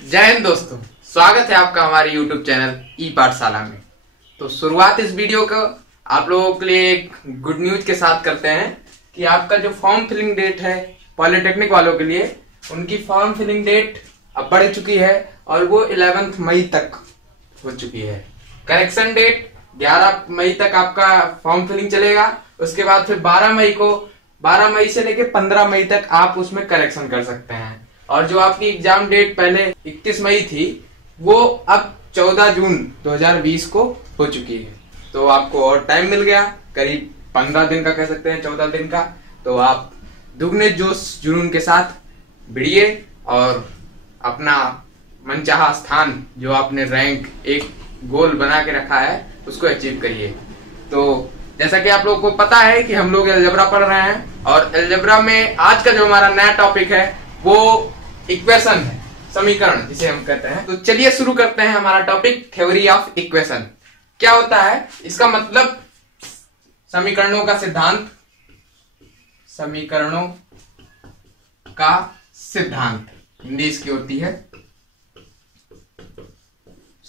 जय हिंद दोस्तों, स्वागत है आपका हमारे YouTube चैनल ई पाठशाला में। तो शुरुआत इस वीडियो को आप लोगों के लिए एक गुड न्यूज के साथ करते हैं कि आपका जो फॉर्म फिलिंग डेट है पॉलिटेक्निक वालों के लिए, उनकी फॉर्म फिलिंग डेट अब बढ़ चुकी है और वो 11 मई तक हो चुकी है। करेक्शन डेट 11 मई तक आपका फॉर्म फिलिंग चलेगा। उसके बाद फिर 12 मई से लेके 15 मई तक आप उसमें करेक्शन कर सकते हैं। और जो आपकी एग्जाम डेट पहले 31 मई थी वो अब 14 जून 2020 को हो चुकी है। तो आपको और टाइम मिल गया, करीब 15 दिन का कह सकते हैं, 14 दिन का। तो आप दुगने जोश जुनून के साथ भिड़िए और अपना मनचाहा स्थान, जो आपने रैंक एक गोल बना के रखा है, उसको अचीव करिए। तो जैसा कि आप लोगों को पता है कि हम लोग अलजेब्रा पढ़ रहे हैं और अलजेब्रा में आज का जो हमारा नया टॉपिक है वो इक्वेशन है, समीकरण जिसे हम कहते हैं। तो चलिए शुरू करते हैं हमारा टॉपिक, थ्योरी ऑफ इक्वेशन। क्या होता है इसका मतलब? समीकरणों का सिद्धांत, समीकरणों का सिद्धांत हिंदी इसकी होती है।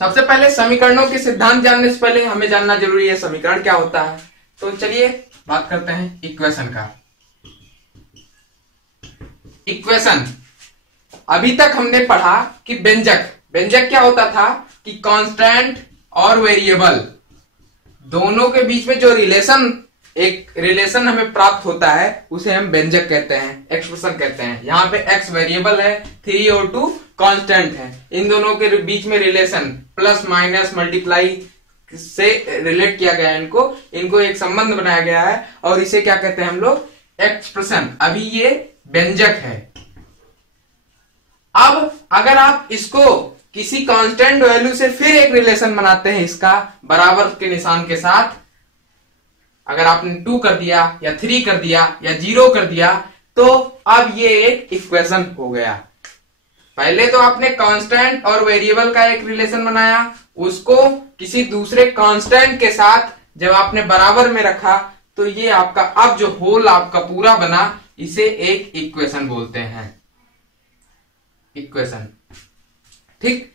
सबसे पहले समीकरणों के सिद्धांत जानने से पहले हमें जानना जरूरी है समीकरण क्या होता है। तो चलिए बात करते हैं इक्वेशन का। इक्वेशन, अभी तक हमने पढ़ा कि व्यंजक क्या होता था कि कांस्टेंट और वेरिएबल दोनों के बीच में जो एक रिलेशन हमें प्राप्त होता है उसे हम व्यंजक कहते हैं, एक्सप्रेशन कहते हैं। यहाँ पे x वेरिएबल है, 3 और 2 कांस्टेंट है। इन दोनों के बीच में रिलेशन प्लस माइनस मल्टीप्लाई से रिलेट किया गया है। इनको एक संबंध बनाया गया है और इसे क्या कहते हैं हम लोग? एक्सप्रेशन। अभी ये व्यंजक है। अब अगर आप इसको किसी कांस्टेंट वैल्यू से फिर एक रिलेशन बनाते हैं, इसका बराबर के निशान के साथ, अगर आपने 2 कर दिया या 3 कर दिया या 0 कर दिया, तो अब ये एक इक्वेशन हो गया। पहले तो आपने कांस्टेंट और वेरिएबल का एक रिलेशन बनाया, उसको किसी दूसरे कांस्टेंट के साथ जब आपने बराबर में रखा तो ये आपका अब जो होल आपका पूरा बना, इसे एक इक्वेशन बोलते हैं। इक्वेशन, ठीक।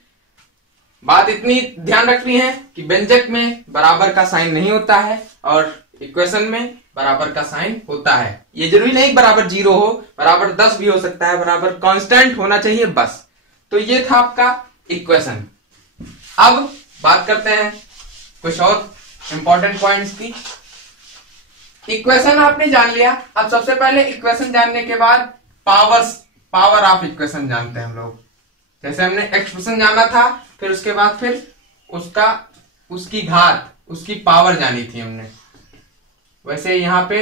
बात इतनी ध्यान रखनी है कि व्यंजक में बराबर का साइन नहीं होता है और इक्वेशन में बराबर का साइन होता है। ये जरूरी नहीं बराबर 0 हो, बराबर 10 भी हो सकता है, बराबर कांस्टेंट होना चाहिए बस। तो ये था आपका इक्वेशन। अब बात करते हैं कुछ और इंपॉर्टेंट पॉइंट्स की। इक्वेशन आपने जान लिया। अब सबसे पहले इक्वेशन जानने के बाद पावर ऑफ इक्वेशन जानते हैं हम लोग। जैसे हमने एक्सप्रेशन जाना था, फिर उसके बाद फिर उसकी घात, उसकी पावर जानी थी हमने, वैसे यहाँ पे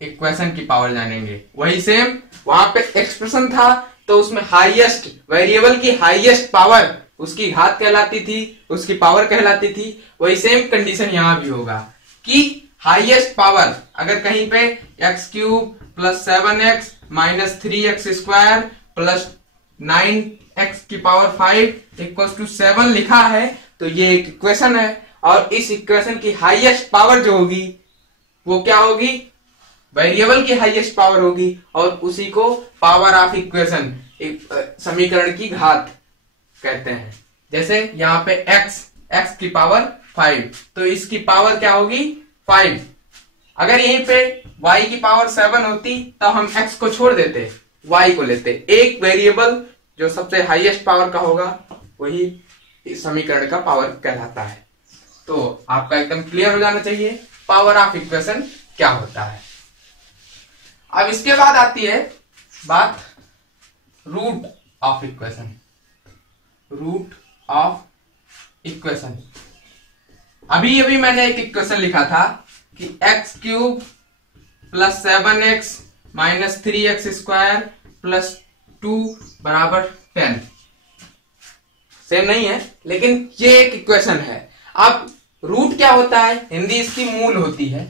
इक्वेशन की पावर जानेंगे। वही सेम वहां पे एक्सप्रेशन था तो उसमें हाईएस्ट वेरिएबल की हाईएस्ट पावर उसकी घात कहलाती थी, उसकी पावर कहलाती थी। वही सेम कंडीशन यहां भी होगा कि हाईएस्ट पावर अगर कहीं पे x³ plus 7x minus 3x square plus 9x की पावर 5 इक्वल टू 7 लिखा है तो ये एक इक्वेशन है। और इस इक्वेशन की हाईएस्ट पावर जो होगी वो क्या होगी? वेरिएबल की हाईएस्ट पावर होगी और उसी को पावर ऑफ इक्वेशन, समीकरण की घात कहते हैं। जैसे यहाँ पे x की पावर 5, तो इसकी पावर क्या होगी? 5। अगर यहीं पे y की पावर 7 होती तो हम x को छोड़ देते, y को लेते। एक वेरिएबल जो सबसे हाईएस्ट पावर का होगा वही इस समीकरण का पावर कहलाता है। तो आपका एकदम क्लियर हो जाना चाहिए पावर ऑफ इक्वेशन क्या होता है। अब इसके बाद आती है बात root of equation. Root of equation, अभी मैंने एक इक्वेशन लिखा था कि x³ plus 7x minus 3x square plus 2 बराबर 10। सेम नहीं है, लेकिन ये एक इक्वेशन है। अब रूट क्या होता है? हिंदी इसकी मूल होती है।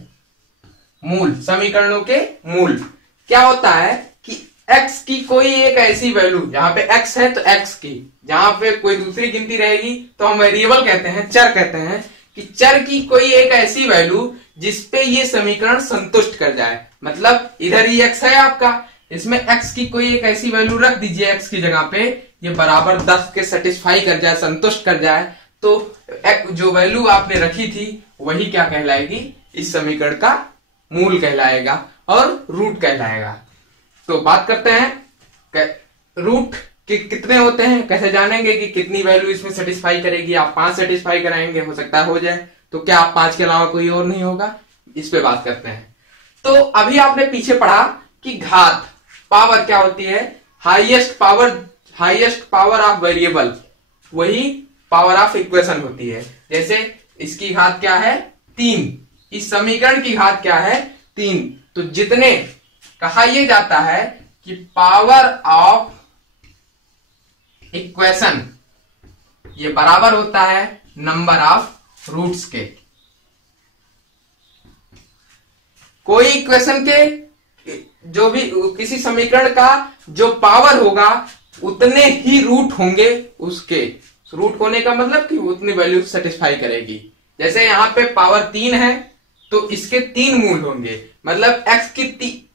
मूल, समीकरणों के मूल। क्या होता है कि x की कोई एक ऐसी वैल्यू, जहां पे x है तो x की, जहां पे कोई दूसरी गिनती रहेगी तो हम वेरिएबल कहते हैं, चर कहते हैं, कि चर की कोई एक ऐसी वैल्यू जिसपे ये समीकरण संतुष्ट कर जाए। मतलब इधर ही x है आपका, इसमें x की कोई एक ऐसी वैल्यू रख दीजिए x की जगह पे ये बराबर 10 के सेटिस्फाई कर जाए, संतुष्ट कर जाए, तो जो वैल्यू आपने रखी थी वही क्या कहलाएगी, इस समीकरण का मूल कहलाएगा और रूट कहलाएगा। तो बात करते हैं रूट कि कितने होते हैं, कैसे जानेंगे कि कितनी वैल्यू इसमें सेटिस्फाई करेगी। आप 5 सेटिस्फाई कराएंगे, हो सकता है हो जाए, तो क्या आप 5 के अलावा कोई और नहीं होगा, इस पे बात करते हैं। तो अभी आपने पीछे पढ़ा कि घात पावर क्या होती है, हाईएस्ट पावर ऑफ वेरिएबल, वही पावर ऑफ इक्वेशन होती है। जैसे इसकी घात क्या है 3, इस समीकरण की घात क्या है 3, तो जितने कहा यह जाता है कि पावर ऑफ इक्वेशन ये बराबर होता है नंबर ऑफ रूट्स के। कोई इक्वेशन के जो भी किसी समीकरण का जो पावर होगा उतने ही रूट होंगे उसके। रूट होने का मतलब कि उतनी वैल्यू सेटिस्फाई करेगी। जैसे यहां पे पावर 3 है तो इसके 3 मूल होंगे, मतलब x की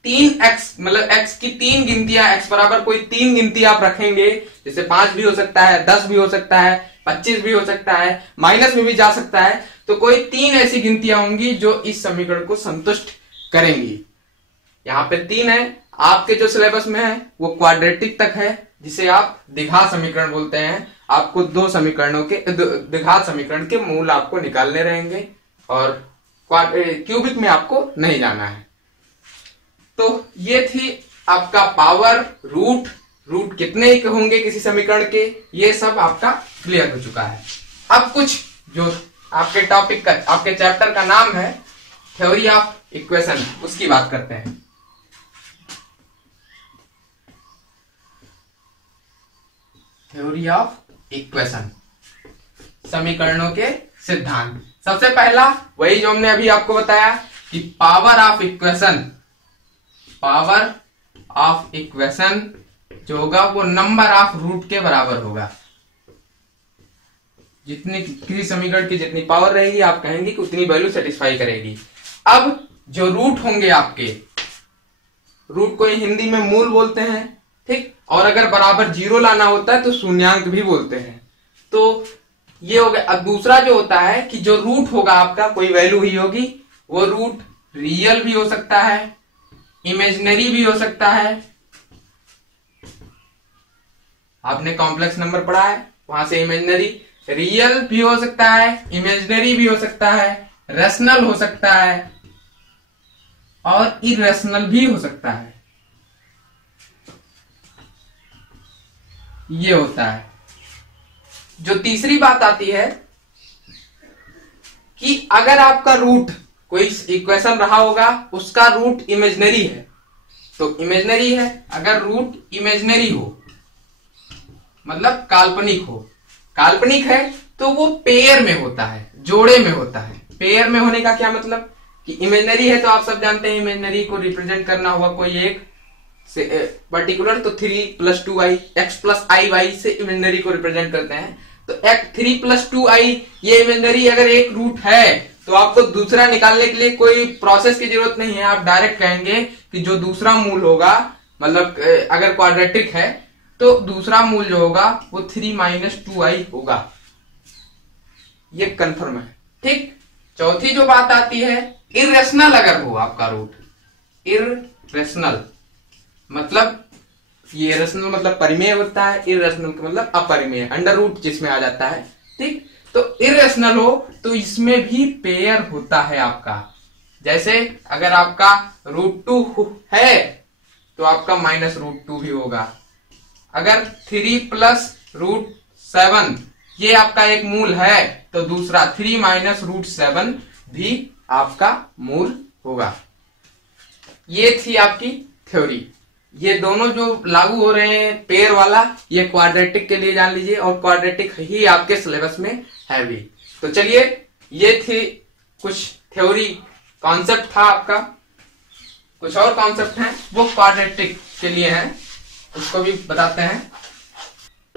3x, मतलब x की 3 गिनतियां, x बराबर कोई 3 गिनती आप रखेंगे, जैसे 5 भी हो सकता है, 10 भी हो सकता है, 25 भी हो सकता है, माइनस में भी जा सकता है। तो कोई 3 ऐसी गिनतियां होंगी जो इस समीकरण को संतुष्ट करेंगी। यहाँ पे 3 है, आपके जो सिलेबस में है वो क्वाड्रेटिक तक है, जिसे आप द्विघात समीकरण बोलते हैं। आपको 2 समीकरणों के द्विघात समीकरण के मूल आपको निकालने रहेंगे और क्यूबिक में आपको नहीं जाना है। तो ये थी आपका पावर, रूट कितने होंगे किसी समीकरण के, ये सब आपका क्लियर हो चुका है। अब कुछ जो आपके टॉपिक का, आपके चैप्टर का नाम है थ्योरी ऑफ इक्वेशन, उसकी बात करते हैं। थ्योरी ऑफ इक्वेशन, समीकरणों के सिद्धांत। सबसे पहला वही जो हमने अभी आपको बताया कि पावर ऑफ इक्वेशन जो होगा वो नंबर ऑफ रूट के बराबर होगा। जितनी किसी समीकरण की जितनी पावर रहेगी आप कहेंगे कि उतनी वैल्यू सेटिस्फाई करेगी। अब जो रूट होंगे आपके, रूट को हिंदी में मूल बोलते हैं, ठीक, और अगर बराबर 0 लाना होता है तो शून्यांक भी बोलते हैं। तो ये हो गया। अब दूसरा जो होता है कि जो रूट होगा आपका कोई वैल्यू ही होगी, वो रूट रियल भी हो सकता है, इमेजिनरी भी हो सकता है। आपने कॉम्प्लेक्स नंबर पढ़ा है, वहां से इमेजिनरी, रियल भी हो सकता है, इमेजिनरी भी हो सकता है, रेशनल हो सकता है और इरेशनल भी हो सकता है। ये होता है। जो तीसरी बात आती है कि अगर आपका रूट कोई इक्वेशन रहा होगा उसका रूट इमेजिनरी है तो इमेजिनरी है। अगर रूट इमेजिनरी हो मतलब काल्पनिक है तो वो पेयर में होता है, जोड़े में होता है। पेयर में होने का क्या मतलब कि इमेजिनरी है तो आप सब जानते हैं इमेजिनरी को रिप्रेजेंट करना हुआ कोई एक पर्टिकुलर, तो 3 + 2i, x + iy से इमेजिनरी को रिप्रेजेंट करते हैं। तो 3 + 2i ये इमेजिनरी अगर एक रूट है तो आपको दूसरा निकालने के लिए कोई प्रोसेस की जरूरत नहीं है। आप डायरेक्ट कहेंगे कि जो दूसरा मूल होगा, मतलब अगर क्वाड्रेटिक है तो दूसरा मूल जो होगा वो 3 - 2i होगा। ये कंफर्म है, ठीक। चौथी जो बात आती है, इरेशनल अगर हो आपका रूट, इरेशनल मतलब ये रेशनल मतलब परिमेय होता है, इरेशनल मतलब अपरिमेय, अंडर रूट जिसमें आ जाता है, ठीक। तो इरेशनल हो तो इसमें भी पेयर होता है आपका। जैसे अगर आपका √2 है तो आपका -√2 भी होगा। अगर 3 + √7 ये आपका एक मूल है तो दूसरा 3 - √7 भी आपका मूल होगा। ये थी आपकी थ्योरी। ये दोनों जो लागू हो रहे हैं पेयर वाला, ये क्वाड्रेटिक के लिए जान लीजिए और क्वाड्रेटिक ही आपके सिलेबस में है भी। तो चलिए, ये थी कुछ थ्योरी कॉन्सेप्ट था आपका। कुछ और कॉन्सेप्ट हैं वो क्वाड्रेटिक के लिए हैं, उसको भी बताते हैं।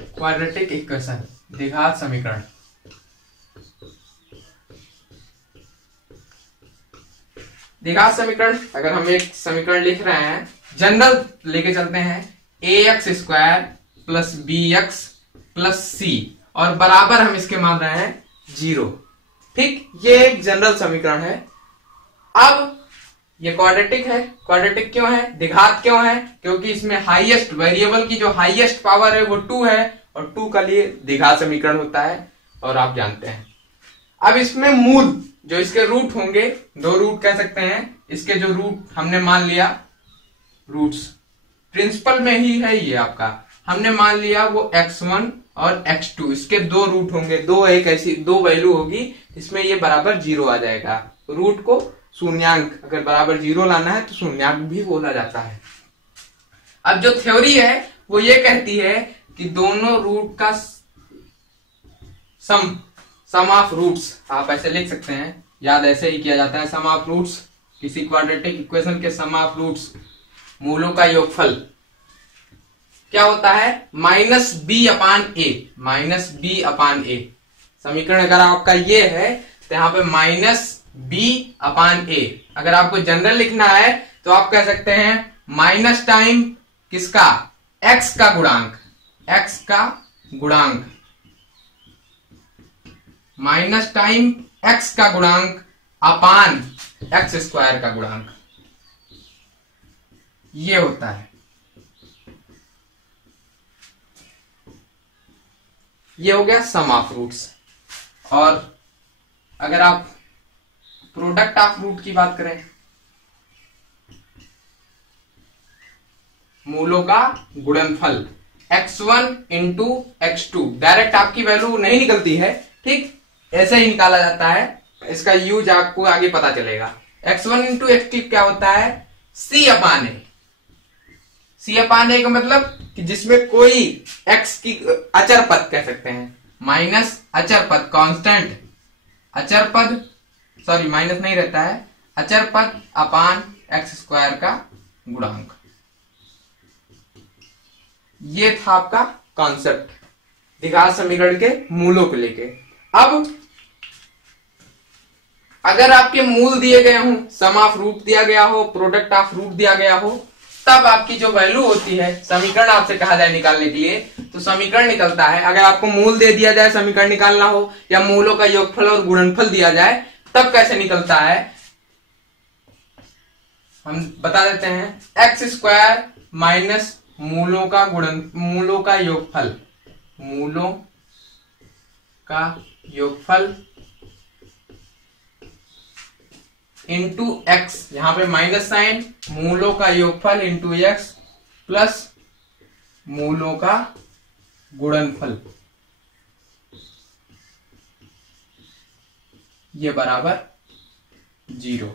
क्वाड्रेटिक इक्वेशन, द्विघात समीकरण। द्विघात समीकरण, अगर हम एक समीकरण लिख रहे हैं, जनरल लेके चलते हैं, ax² plus b x plus c, और बराबर हम इसके मान रहे हैं 0। ठीक, ये एक जनरल समीकरण है। अब ये क्वाड्रेटिक है। क्वाड्रेटिक क्यों है, द्विघात क्यों है? क्योंकि इसमें हाईएस्ट वेरिएबल की जो हाईएस्ट पावर है वो 2 है, और 2 का लिए द्विघात समीकरण होता है, और आप जानते हैं। अब इसमें मूल जो इसके रूट होंगे, 2 रूट कह सकते हैं, इसके जो रूट हमने मान लिया, रूट्स प्रिंसिपल में ही है ये आपका, हमने मान लिया वो x1 और x2, इसके 2 रूट होंगे, एक ऐसी 2 वैल्यू होगी, इसमें ये बराबर 0 आ जाएगा। रूट को शून्यांक अगर बराबर 0 लाना है तो शून्यांक भी बोला जाता है। अब जो थ्योरी है वो ये कहती है कि दोनों रूट का सम ऑफ रूट्स, आप ऐसे लिख सकते हैं, याद ऐसे ही किया जाता है, सम ऑफ रूट्स, किसी क्वाड्रेटिक इक्वेशन के सम ऑफ रूट्स, मूलों का योगफल क्या होता है, माइनस बी अपान ए। समीकरण अगर आपका ये है तो यहां पे माइनस बी अपान ए। अगर आपको जनरल लिखना है तो आप कह सकते हैं माइनस टाइम किसका, एक्स का गुणांक, माइनस टाइम एक्स का गुणांक अपान एक्स स्क्वायर का गुणांक, ये होता है। ये हो गया सम ऑफ रूट्स। और अगर आप प्रोडक्ट ऑफ रूट की बात करें, मूलों का गुणनफल x1 इंटू x2, डायरेक्ट आपकी वैल्यू नहीं निकलती है, ठीक, ऐसे ही निकाला जाता है, इसका यूज आपको आगे पता चलेगा। x1 इंटू x2 क्या होता है, c अपान ए का मतलब कि जिसमें कोई x की अचर पद कह सकते हैं, माइनस अचर पद, कांस्टेंट अचर पद, सॉरी माइनस नहीं रहता है, अचर पद अपान एक्स स्क्वायर का गुणांक। ये था आपका कॉन्सेप्ट द्विघात समीकरण के मूलों को लेके। अब अगर आपके मूल दिए गए हों, सम ऑफ रूट दिया गया हो, प्रोडक्ट ऑफ रूट दिया गया हो, तब आपकी जो वैल्यू होती है, समीकरण आपसे कहा जाए निकालने के लिए, तो समीकरण निकलता है। अगर आपको मूल दे दिया जाए, समीकरण निकालना हो, या मूलों का योगफल और गुणनफल दिया जाए, तब कैसे निकलता है हम बता देते हैं। एक्स स्क्वायर माइनस मूलों का योगफल इंटू एक्स, यहां पे माइनस साइन, मूलों का योगफल इंटू एक्स प्लस मूलों का गुणनफल, ये बराबर 0।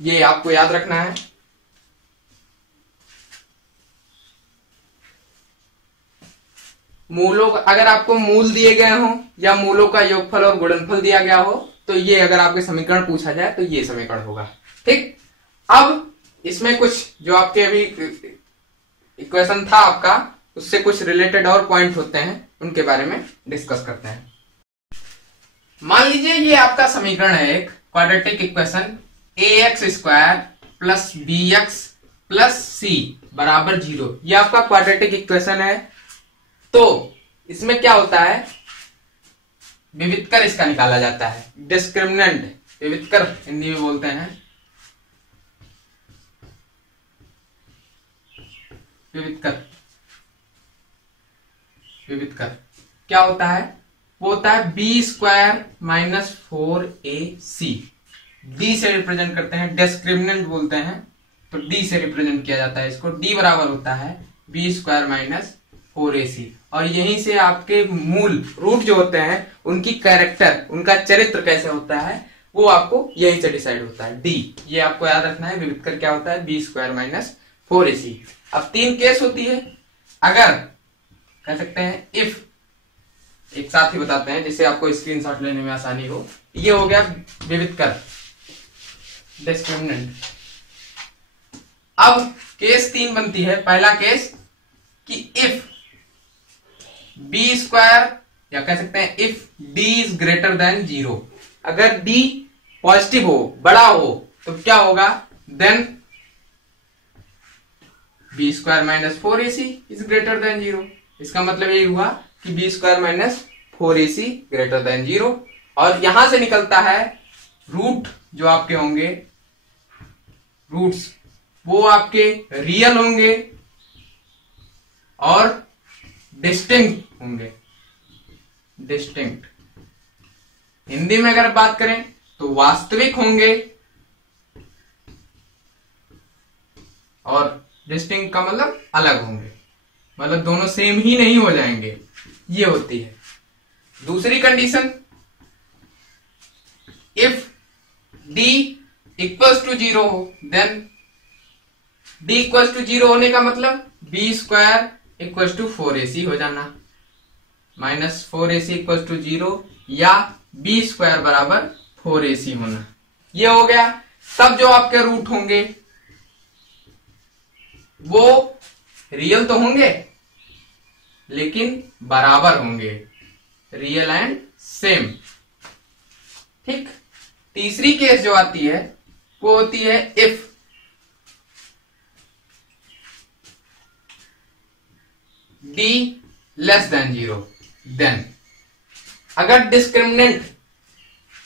ये आपको याद रखना है। मूलों का, अगर आपको मूल दिए गए हो या मूलों का योगफल और गुणनफल दिया गया हो, तो ये अगर आपके समीकरण पूछा जाए तो ये समीकरण होगा। ठीक, अब इसमें कुछ जो आपके अभी इक्वेशन था आपका, उससे कुछ रिलेटेड और पॉइंट होते हैं, उनके बारे में डिस्कस करते हैं। मान लीजिए ये आपका समीकरण है एक quadratic equation, ax square plus bx plus c बराबर 0। ये आपका क्वाड्रेटिक इक्वेशन है। तो इसमें क्या होता है, विविधकर इसका निकाला जाता है, डिस्क्रिमिनेंट, विविधकर हिंदी में बोलते हैं, विविधकर क्या होता है, वो होता है B square minus 4ac, D से रिप्रेजेंट करते हैं, डिस्क्रिमिनेंट बोलते हैं, तो डी से रिप्रेजेंट किया जाता है इसको। डी बराबर होता है बी स्क्वायर माइनस 4ac, और यहीं से आपके मूल रूट जो होते हैं उनकी कैरेक्टर, उनका चरित्र कैसे होता है, वो आपको यहीं से डिसाइड होता है। डी, ये आपको याद रखना है, विविधकर क्या होता है, बी स्क्वायर माइनस 4ac। अब 3 केस होती है, अगर कह सकते हैं इफ, एक साथ ही बताते हैं जिससे आपको स्क्रीनशॉट लेने में आसानी हो। ये हो गया विविधकर, डिस्क्रिमिनेंट। अब केस 3 बनती है। पहला केस कि इफ बी स्क्वायर, या कह सकते हैं if D is greater than 0, अगर डी पॉजिटिव हो, बड़ा हो, तो क्या होगा, then B square minus 4ac is greater than 0। इसका मतलब ये हुआ कि B square minus 4ac greater than 0, और यहां से निकलता है रूट जो आपके होंगे, रूट्स वो आपके रियल होंगे और डिस्टिंक्ट होंगे। डिस्टिंक्ट हिंदी में अगर बात करें तो वास्तविक होंगे, और डिस्टिंक्ट का मतलब अलग होंगे, मतलब दोनों सेम ही नहीं हो जाएंगे, ये होती है। दूसरी condition, if d equals to 0 हो, देन d इक्वल्स टू 0 होने का मतलब b square equals to 4ac हो जाना, माइनस 4ac इक्वल्स टू 0, या b स्क्वायर बराबर 4ac होना, ये हो गया। तब जो आपके रूट होंगे वो रियल तो होंगे लेकिन बराबर होंगे, रियल एंड सेम। ठीक। तीसरी केस जो आती है वो होती है if d less than 0, then अगर डिस्क्रिमिनेंट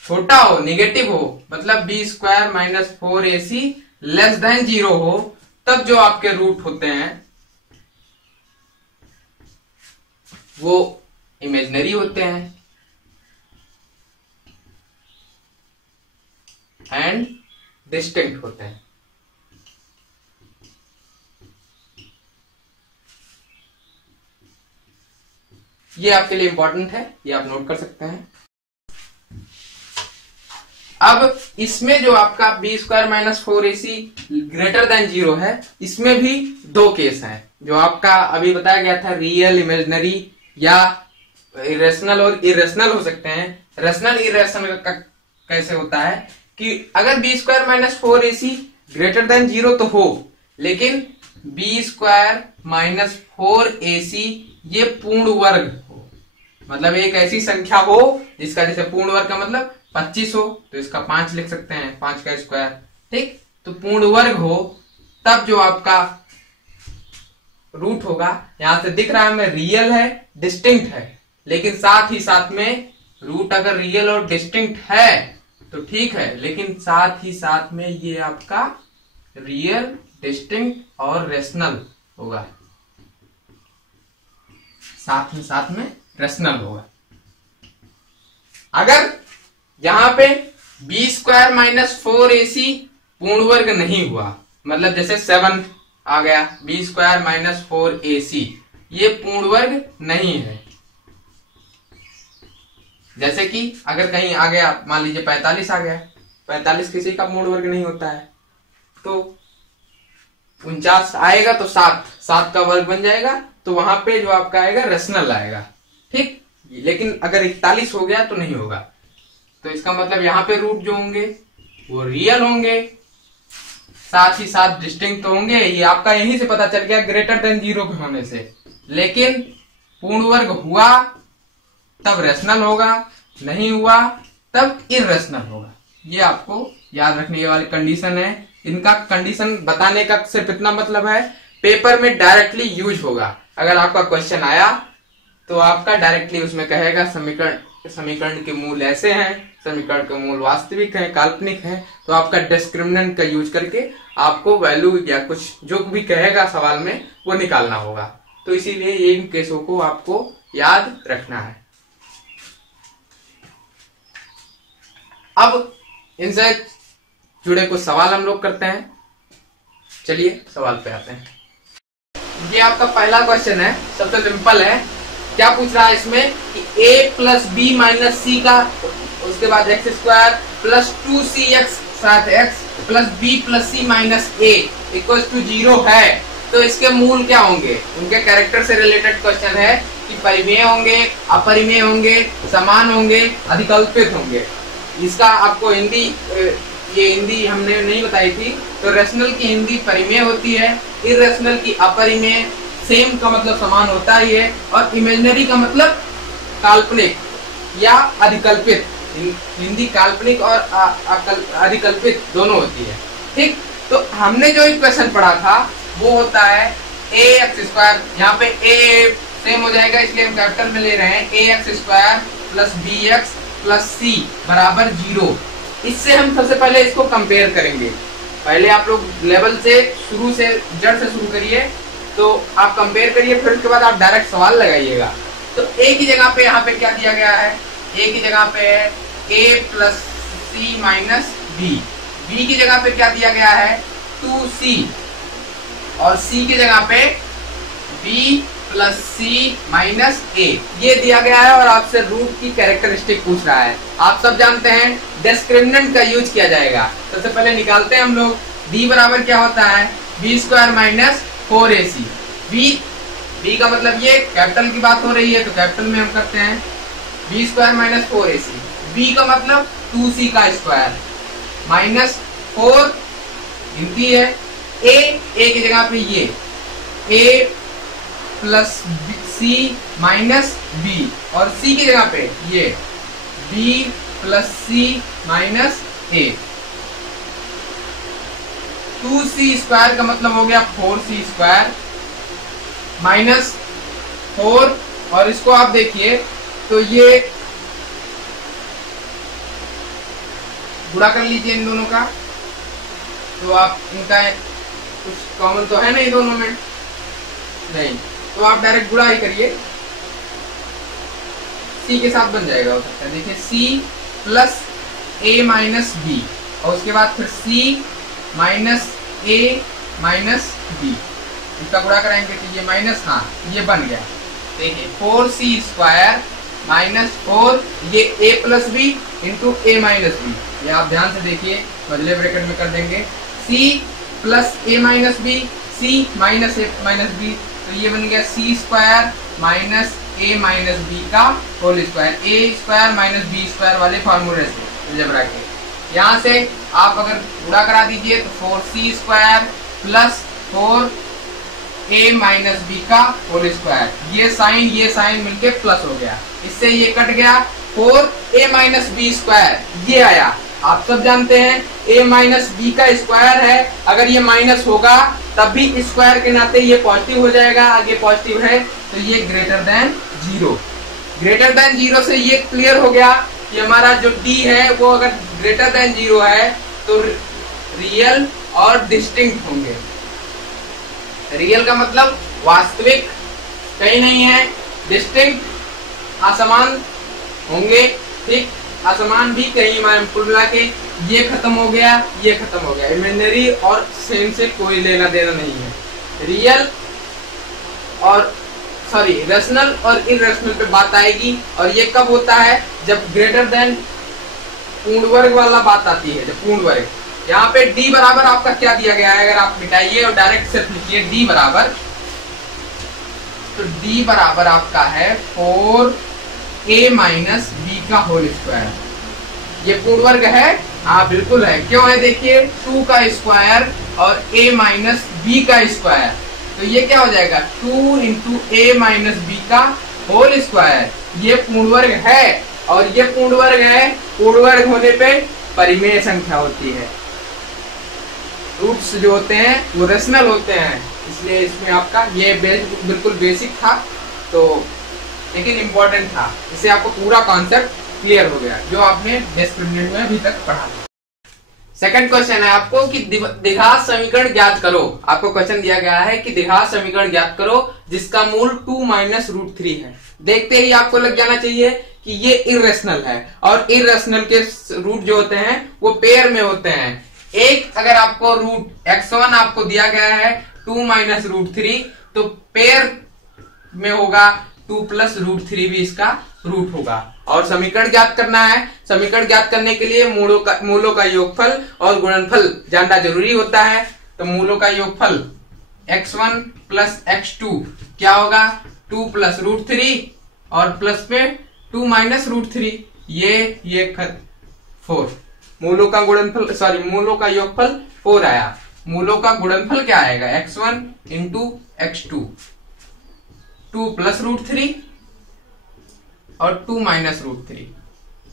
छोटा हो, निगेटिव हो, मतलब b square minus 4ac less than 0 हो, तब जो आपके रूट होते हैं वो इमेजिनरी होते हैं एंड डिस्टिंक्ट होते हैं। ये आपके लिए इंपॉर्टेंट है, ये आप नोट कर सकते हैं। अब इसमें जो आपका B square minus 4ac greater than 0 है, इसमें भी दो केस हैं जो आपका अभी बताया गया था, रियल, इमेजिनरी या इरेशनल और इरेशनल हो सकते हैं। रेशनल इरेशनल का कैसे होता है कि अगर B square minus 4ac greater than 0 तो हो, लेकिन बी स्क्वायर माइनस 4ac ये पूर्ण वर्ग हो, मतलब एक ऐसी संख्या हो जिसका, जैसे पूर्ण वर्ग का मतलब 25 हो तो इसका 5 लिख सकते हैं, 5 का स्क्वायर। ठीक, तो पूर्ण वर्ग हो तब जो आपका रूट होगा, यहां से दिख रहा है हमें रियल है, डिस्टिंक्ट है, लेकिन साथ ही साथ में रूट अगर रियल और डिस्टिंक्ट है तो ठीक है, लेकिन साथ ही साथ में ये आपका रियल, डिस्टिंक्ट और रेशनल होगा, साथ में रेशनल होगा। अगर यहां पे बी स्क्वायर माइनस 4ac पूर्ण वर्ग नहीं हुआ, मतलब जैसे 7 आ गया, बी स्क्वायर माइनस 4ac ये पूर्ण वर्ग नहीं है। जैसे कि अगर कहीं आ गया, मान लीजिए 45 आ गया, 45 किसी का पूर्ण वर्ग नहीं होता है, तो 49 आएगा तो 7 का वर्ग बन जाएगा, तो वहां पे जो आपका आएगा रेशनल आएगा। ठीक, लेकिन अगर 41 हो गया तो नहीं होगा, तो इसका मतलब यहाँ पे रूट जो होंगे वो रियल होंगे, साथ ही साथ डिस्टिंक्ट तो होंगे। ये आपका यहीं से पता चल गया ग्रेटर देन 0 के होने से। लेकिन पूर्ण वर्ग हुआ तब रेशनल होगा, नहीं हुआ तब इररेशनल होगा। ये आपको याद रखने वाली कंडीशन है। इनका कंडीशन बताने का सिर्फ इतना मतलब है, पेपर में डायरेक्टली यूज होगा। अगर आपका क्वेश्चन आया तो आपका डायरेक्टली उसमें कहेगा समीकरण के मूल ऐसे हैं, समीकरण के मूल वास्तविक हैं, काल्पनिक हैं, तो आपका डिस्क्रिमिनेंट का यूज करके आपको वैल्यू या कुछ जो भी कहेगा सवाल में वो निकालना होगा। तो इसीलिए इन केसों को आपको याद रखना है। अब इनसे जुड़े कुछ सवाल हम लोग करते हैं। चलिए सवाल पे आते हैं। ये आपका पहला क्वेश्चन है, सबसे सिंपल है। क्या पूछ रहा है इसमें कि a plus B minus C का, उसके बाद एक्स स्क्वायर प्लस 2cx साथ x plus B plus C minus A equal to 0 है, तो इसके मूल क्या होंगे? उनके कैरेक्टर से रिलेटेड क्वेश्चन है कि परिमेय होंगे, अपरिमेय होंगे, समान होंगे, अधिकल्पित होंगे। इसका आपको हिंदी, ये हिंदी हमने नहीं बताई थी, तो रेशनल की हिंदी परिमेय होती है, इरेशनल की अपरिमेय, सेम का मतलब समान होता ही है, और इमेजिनरी का मतलब काल्पनिक या अधिकल्पित। हिंदी काल्पनिक और अधिकल्पित दोनों होती है। ठीक, तो हमने जो इक्वेशन पढ़ा था वो होता है ax स्क्वायर, यहाँ पे a सेम हो जाएगा, इसलिए हम कैपिटल में ले रहे हैं ax² plus bx plus c बराबर 0। इससे हम सबसे पहले इसको कंपेयर करेंगे। पहले आप लोग लेवल से शुरू से जड़ से शुरू करिए, तो आप कंपेयर करिए, फिर उसके बाद आप डायरेक्ट सवाल लगाइएगा। तो a की जगह पे यहाँ पे क्या दिया गया है, a की जगह पे है a plus c minus b, b की जगह पे क्या दिया गया है 2c, और c की जगह पे b plus c minus a ये दिया गया है। और आपसे रूट की कैरेक्टरिस्टिक पूछ रहा है। आप सब जानते हैं डिस्क्रिमिनेंट का यूज किया जाएगा। सबसे पहले निकालते हैं हम लोग, b बराबर क्या होता है b² माइनस 4ac। b का मतलब ये कैपिटल की बात हो रही है, तो कैपिटल में हम करते हैं b² माइनस 4ac। b का मतलब 2c का स्क्वायर माइनस 4 गिनती है, a की जगह पे ये a plus c minus b, और c की जगह पे ये b plus c minus a। 2c² का मतलब हो गया 4c² माइनस 4, और इसको आप देखिए तो ये गुणा कर लीजिए इन दोनों का, तो आप इनका कुछ कॉमन तो है नहीं दोनों में, नहीं, तो आप डायरेक्ट गुणा ही करिए, c के साथ बन जाएगा, हो सकता है। देखिए c plus a minus b, और उसके बाद फिर c minus a minus b, इसका गुणा कराएंगे तो ये माइनस, हाँ ये बन गया। देखिए 4c² माइनस 4, ये a plus b into a minus b, ये आप ध्यान से देखिए, बदले ब्रैकेट में कर देंगे c plus a minus b, c minus a minus b, तो ये बन गया c² minus a minus b का whole square, a² minus b² वाले फॉर्मूले से अलजेब्रा के। यहाँ से आप अगर गुणा करा दीजिए तो 4c² plus 4a minus b का होल स्क्वायर, ये साइन मिलके प्लस हो गया, इससे ये कट गया, 4a माइनस b² ये आया। आप सब जानते हैं a माइनस बी का स्क्वायर है, अगर ये माइनस होगा तब भी स्क्वायर के नाते ये पॉजिटिव हो जाएगा, आगे पॉजिटिव है तो ये ग्रेटर देन 0। ग्रेटर देन 0 से ये क्लियर हो गया कि हमारा जो d है वो अगर ग्रेटर देन 0 है तो रियल और डिस्टिंक्ट होंगे। रियल का मतलब वास्तविक कहीं नहीं है, डिस्टिंक्ट असमान होंगे, ठीक, असमान भी कहीं हमारे कुल मिला के ये खत्म हो गया, ये खत्म हो गया, इमेजिनरी और सेम से कोई लेना देना नहीं है। रियल और सॉरी रेशनल और इरेशनल पे बात आएगी, और ये कब होता है जब ग्रेटर देन पूर्ण वर्ग वाला बात आती है, जब पूर्ण वर्ग। यहाँ पे d बराबर आपका क्या दिया गया है, अगर आप मिटाइए और डायरेक्ट सिर्फ लिखिए d बराबर, तो d बराबर आपका है 4a माइनस b का होल स्क्वायर। ये पूर्ण वर्ग है, हाँ बिल्कुल है, क्यों है देखिए 2 का स्क्वायर और a माइनस b का स्क्वायर, तो ये क्या हो जाएगा 2 इंटू a माइनस b का होल स्क्वायर। ये पूर्ण वर्ग है, और ये पूर्ण वर्ग है, पूर्ण वर्ग होने पे परिमेय संख्या होती है, रूट्स जो होते हैं वो रेशनल होते हैं, इसलिए इसमें आपका ये बिल्कुल बेसिक था, तो लेकिन इम्पोर्टेंट था, इससे आपको पूरा कॉन्सेप्ट क्लियर हो गया जो आपने डिस्क्रिमिनेंट में अभी तक पढ़ा। सेकंड क्वेश्चन है आपको कि द्विघात समीकरण ज्ञात करो। आपको क्वेश्चन दिया गया है कि द्विघात समीकरण ज्ञात करो जिसका मूल 2 माइनस √3 है। देखते ही आपको लग जाना चाहिए कि ये इरेशनल है, और इरेशनल के रूट जो होते हैं वो पेयर में होते हैं। एक अगर आपको रूट x1 आपको दिया गया है 2 माइनस √3, तो पेयर में होगा 2 प्लस √3 भी इसका रूट होगा। और समीकरण ज्ञात करना है, समीकरण ज्ञात करने के लिए मूलों का योगफल और गुणनफल जानना जरूरी होता है। तो मूलों का योगफल x1 प्लस x2 क्या होगा 2 प्लस √3 और प्लस में 2 माइनस √3, ये 4। मूलों का गुणनफल सॉरी मूलों का योगफल 4 आया, मूलों का गुणनफल क्या आएगा x1 इंटू x2, 2 प्लस √3 और 2 minus √3,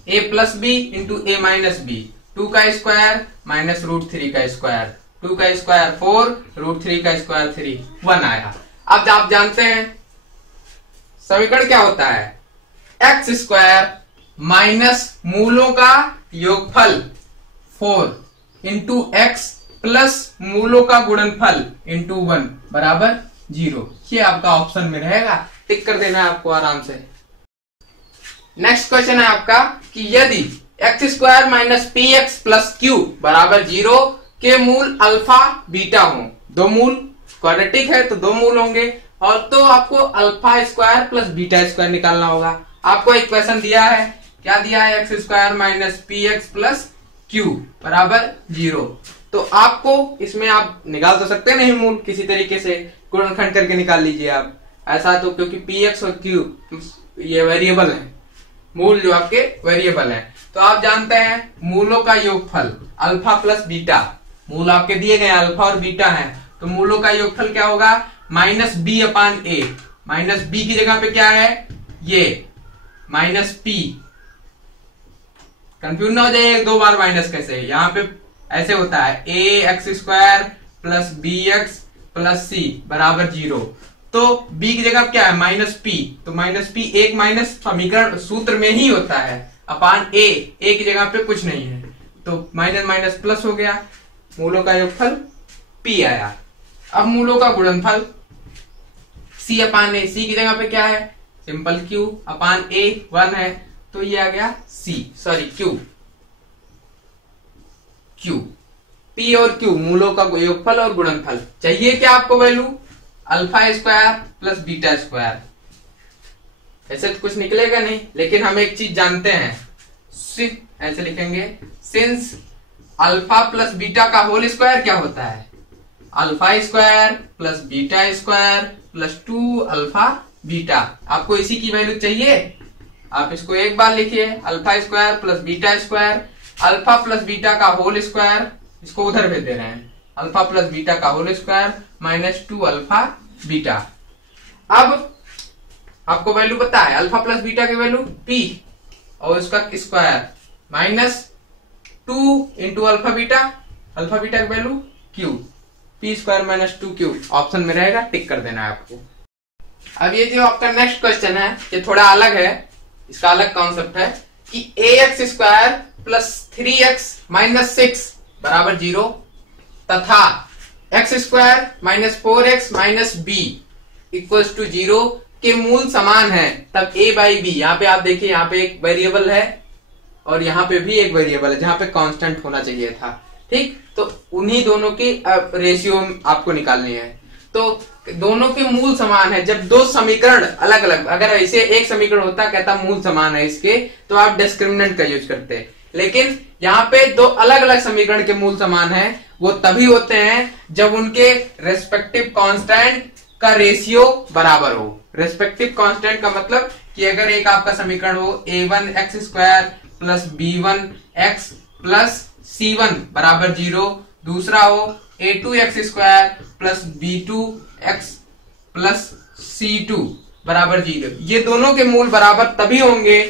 a plus b into a minus b, 2 का स्क्वायर माइनस √3 का स्क्वायर, 2 का स्क्वायर 4, √3 का स्क्वायर 3, 1 आया। अब आप जानते हैं समीकरण क्या होता है, एक्स स्क्वायर माइनस मूलों का योगफल 4 इंटू एक्स प्लस मूलों का गुणनफल इंटू 1 बराबर 0। ये आपका ऑप्शन में रहेगा, टिक कर देना है आपको आराम से। नेक्स्ट क्वेश्चन है आपका कि यदि x square minus P x plus Q बराबर 0 के मूल अल्फा बीटा हो, दो मूल क्वाड्रेटिक है तो दो मूल होंगे, और तो आपको alpha square plus beta square निकालना होगा। आपको एक क्वेश्चन दिया है, क्या दिया है, X square minus P x plus Q बराबर 0। तो आपको इसमें आप निकाल तो सकते नहीं मूल, किसी तरीके से गुणनखंड करके निकाल लीजिए आप ऐसा, तो क्योंकि पी एक्स और क्यू ये वेरिएबल है, मूल जो आपके वेरिएबल है, तो आप जानते हैं मूलों का योगफल अल्फा प्लस बीटा, मूल आपके दिए गए अल्फा और बीटा है, तो मूलों का योगफल क्या होगा, माइनस बी अपान ए। माइनस बी की जगह पे क्या है, ये माइनस पी, कंफ्यूज ना हो जाए एक दो बार माइनस कैसे, यहाँ पे ऐसे होता है a x square plus b x plus c बराबर 0। तो b की जगह क्या है, माइनस पी, तो माइनस पी एक माइनस समीकरण सूत्र में ही होता है अपान ए की जगह पे कुछ नहीं है, तो माइनस माइनस प्लस हो गया, मूलों का योगफल p आया। अब मूलों का गुणनफल c अपान ए, c की जगह पे क्या है, सिंपल q अपान a 1 है, तो ये आ गया q p और q मूलों का योगफल और गुणनफल। चाहिए क्या आपको value, alpha square plus beta square, ऐसे तो कुछ निकलेगा नहीं, लेकिन हम एक चीज जानते हैं, ऐसे लिखेंगे, सिंस अल्फा प्लस बीटा का होल स्क्वायर क्या होता है, alpha square plus beta square plus 2 alpha beta. आपको इसी की वैल्यू चाहिए, आप इसको एक बार लिखिए, alpha square plus beta square, alpha plus beta का होल स्क्वायर, इसको उधर भेज दे रहे हैं, अल्फा प्लस बीटा का whole square minus 2 alpha beta. अब आपको वैल्यू पता है, अल्फा प्लस बीटा की वैल्यू p और उसका square minus 2 into alpha beta की value q, p square minus 2q option में रहेगा, टिक कर देना है आपको। अब ये जो आपका नेक्स्ट क्वेश्चन है ये थोड़ा अलग है, इसका अलग कॉन्सेप्ट है कि ax square plus 3x minus 6 बराबर 0 तथा X square minus 4x minus B equal to 0 के मूल समान है, तब a बाई बी, यहाँ पे आप देखिए यहाँ पे एक वेरिएबल है और यहाँ पे भी एक वेरिएबल है जहाँ पे कांस्टेंट होना चाहिए था, ठीक, तो उन्हीं दोनों की रेशियो आपको निकालनी है। तो दोनों के मूल समान है, जब दो समीकरण अलग अलग, अगर ऐसे एक समीकरण होता कहता मूल समान है इसके, तो आप डिस्क्रिमिनेंट का यूज करते, लेकिन यहाँ पे दो अलग अलग समीकरण के मूल समान है, वो तभी होते हैं जब उनके रेस्पेक्टिव कांस्टेंट का रेशियो बराबर हो। रेस्पेक्टिव कांस्टेंट का मतलब कि अगर एक आपका समीकरण हो a1 x square plus b1 x plus c1 बराबर 0, दूसरा हो a2 x square plus b2 x plus c2 बराबर 0, ये दोनों के मूल बराबर तभी होंगे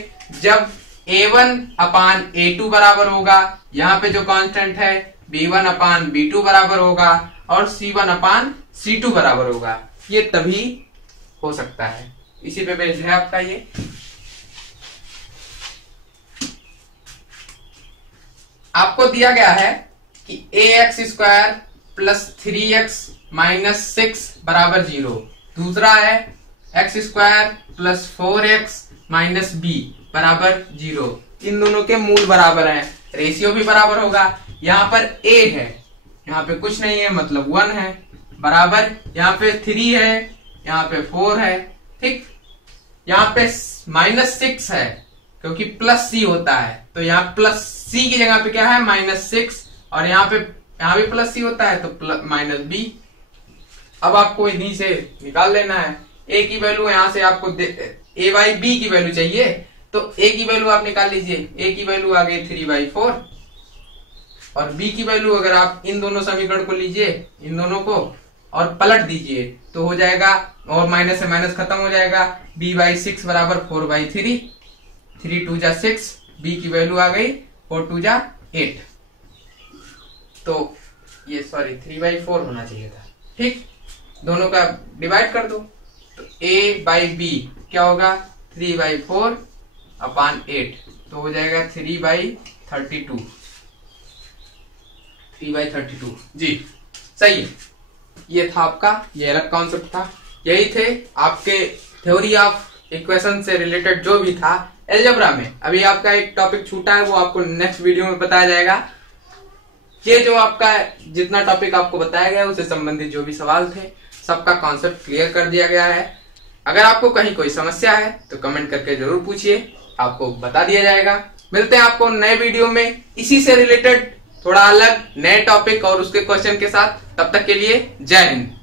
जब a1 अपान a2 बराबर होगा, यहाँ पे जो कांस्टेंट है b1 अपान b2 बराबर होगा और c1 अपान c2 बराबर होगा, ये तभी हो सकता है। इसी पे बेस्ड है आपका ये। आपको दिया गया है कि ax square plus 3x minus 6 बराबर 0, दूसरा है X square plus 4x minus B बराबर 0, इन दोनों के मूल बराबर हैं, रेशियो भी बराबर होगा। यहाँ पर a है, यहाँ पे कुछ नहीं है मतलब 1 है, बराबर यहाँ पे 3 है, यहाँ पे 4 है, ठीक, यहाँ पे माइनस 6 है क्योंकि प्लस c होता है, तो यहाँ प्लस c की जगह पे क्या है माइनस 6, और यहाँ भी प्लस c होता है तो माइनस b। अब आपको इन्हीं से निकाल लेना है, a की वैल्यू यहाँ से आपको a बाई b की वैल्यू चाहिए, तो a की वैल्यू आप निकाल लीजिए, a की वैल्यू आ गई 3/4 और b की वैल्यू अगर आप इन दोनों समीकरण को लीजिए, इन दोनों को और पलट दीजिए तो हो जाएगा, और माइनस से माइनस खत्म हो जाएगा, b/6 बराबर 4/3, 3 2 जा 6, b की वैल्यू आ गई 4 2 जा 8, तो ये 3/4 होना चाहिए था, ठीक, दोनों का डिवाइड कर दो तो a बाई बी क्या होगा 3/4/8, तो हो जाएगा 3/32। जी सही है। ये था आपका, ये अलग कॉन्सेप्ट था। यही थे आपके थ्योरी ऑफ इक्वेशन से रिलेटेड जो भी था अलजेब्रा में। अभी आपका एक टॉपिक छूटा है, वो आपको नेक्स्ट वीडियो में बताया जाएगा। ये जो आपका जितना टॉपिक आपको बताया गया उससे संबंधित जो भी सवाल थे सबका कॉन्सेप्ट क्लियर कर दिया गया है। अगर आपको कहीं कोई समस्या है तो कमेंट करके जरूर पूछिए, आपको बता दिया जाएगा। मिलते हैं आपको नए वीडियो में इसी से रिलेटेड थोड़ा अलग नए टॉपिक और उसके क्वेश्चन के साथ। तब तक के लिए जय हिंद।